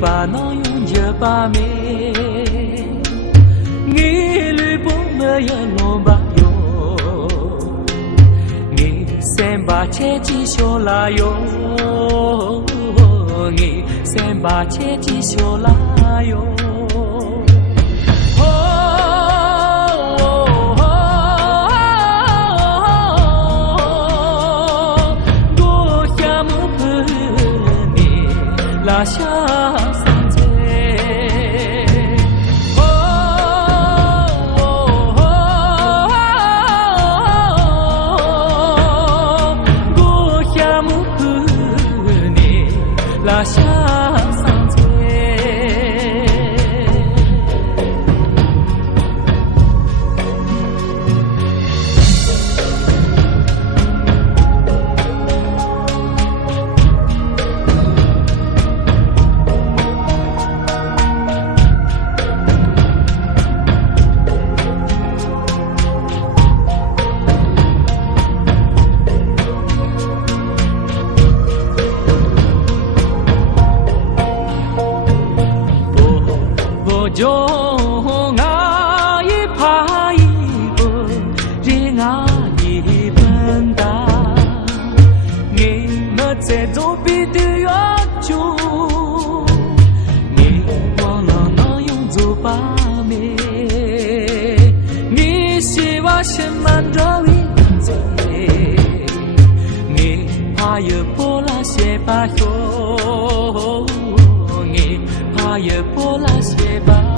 把那永久把美，你绿不没有龙巴哟，你三把切记修啦哟，你三把切记修啦哟。拉下山寨，我羡慕你拉下山寨。就我一怕一个人啊一笨蛋，你们在左边的要求，你忘了那用走把妹，你希望什么的位置，你怕有波拉些把手，你怕有波拉些把。